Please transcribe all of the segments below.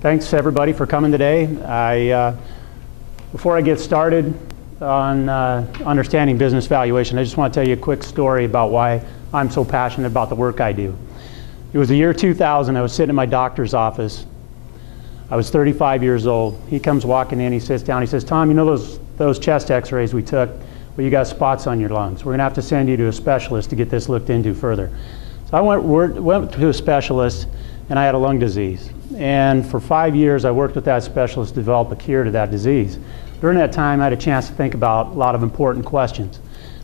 Thanks everybody for coming today. Before I get started on understanding business valuation, I just want to tell you a quick story about why I'm so passionate about the work I do. It was the year 2000. I was sitting in my doctor's office. I was 35 years old. He comes walking in, he sits down, he says, "Tom, you know those chest x-rays we took? Well, you got spots on your lungs. We're going to have to send you to a specialist to get this looked into further." So I went to a specialist, and I had a lung disease. And for 5 years, I worked with that specialist to develop a cure to that disease. During that time, I had a chance to think about a lot of important questions.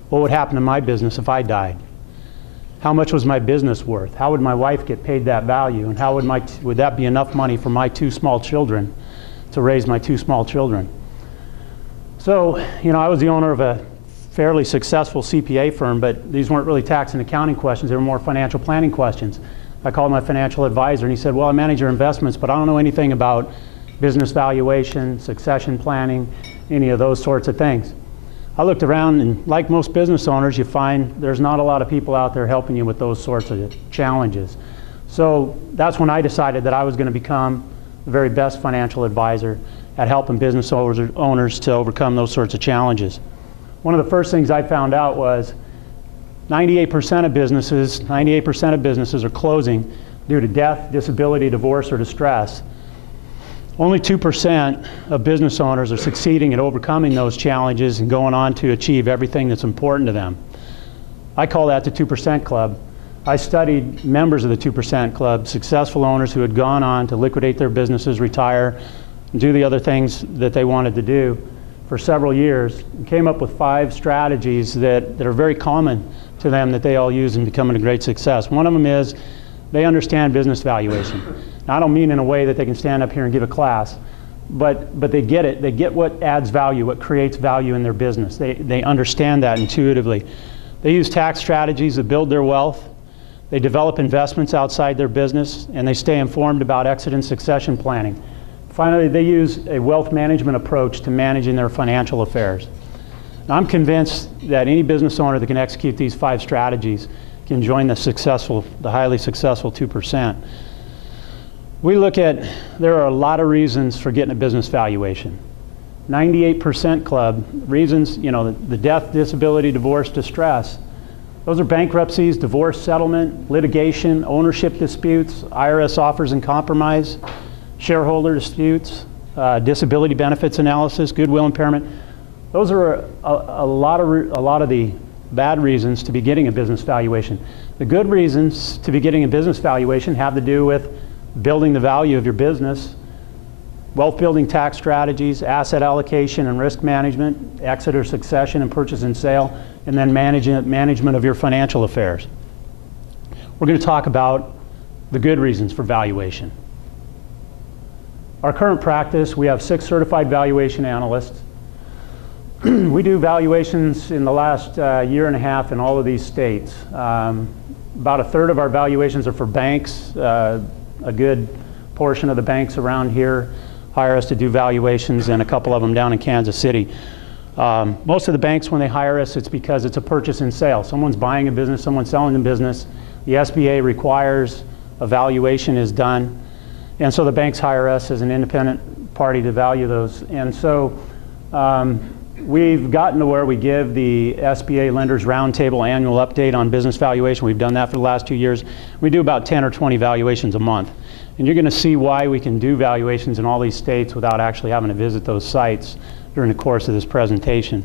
What would happen to my business if I died? How much was my business worth? How would my wife get paid that value? And how would that be enough money for my two small children to raise my two small children? So, you know, I was the owner of a fairly successful CPA firm, but these weren't really tax and accounting questions. They were more financial planning questions. I called my financial advisor and he said, "Well, I manage your investments, but I don't know anything about business valuation, succession planning, any of those sorts of things." I looked around, and like most business owners, you find there's not a lot of people out there helping you with those sorts of challenges. So that's when I decided that I was going to become the very best financial advisor at helping business owners to overcome those sorts of challenges. One of the first things I found out was 98% of businesses are closing due to death, disability, divorce, or distress. Only 2% of business owners are succeeding at overcoming those challenges and going on to achieve everything that's important to them. I call that the 2% Club. I studied members of the 2% Club, successful owners who had gone on to liquidate their businesses, retire, and do the other things that they wanted to do for several years, and came up with 5 strategies that are very common to them that they all use in becoming a great success. One of them is they understand business valuation. Now, I don't mean in a way that they can stand up here and give a class, but they get it. They get what adds value, what creates value in their business. They understand that intuitively. They use tax strategies that build their wealth. They develop investments outside their business, and they stay informed about exit and succession planning. Finally, they use a wealth management approach to managing their financial affairs. Now, I'm convinced that any business owner that can execute these 5 strategies can join the highly successful 2%. There are a lot of reasons for getting a business valuation. 98% Club, reasons, you know, the death, disability, divorce, distress. Those are bankruptcies, divorce settlement, litigation, ownership disputes, IRS offers and compromise, shareholder disputes, disability benefits analysis, goodwill impairment. Those are a lot of the bad reasons to be getting a business valuation. The good reasons to be getting a business valuation have to do with building the value of your business, wealth building tax strategies, asset allocation and risk management, exit or succession and purchase and sale, and then management of your financial affairs. We're going to talk about the good reasons for valuation. Our current practice, we have 6 certified valuation analysts. We do valuations in the last year and a half in all of these states. About 1/3 of our valuations are for banks. A good portion of the banks around here hire us to do valuations, and a couple of them down in Kansas City. Most of the banks, when they hire us, it's because it's a purchase and sale. Someone's buying a business, someone's selling a business. The SBA requires a valuation is done, and so the banks hire us as an independent party to value those. And so we've gotten to where we give the SBA Lenders Roundtable annual update on business valuation. We've done that for the last 2 years. We do about 10 or 20 valuations a month. And you're going to see why we can do valuations in all these states without actually having to visit those sites during the course of this presentation.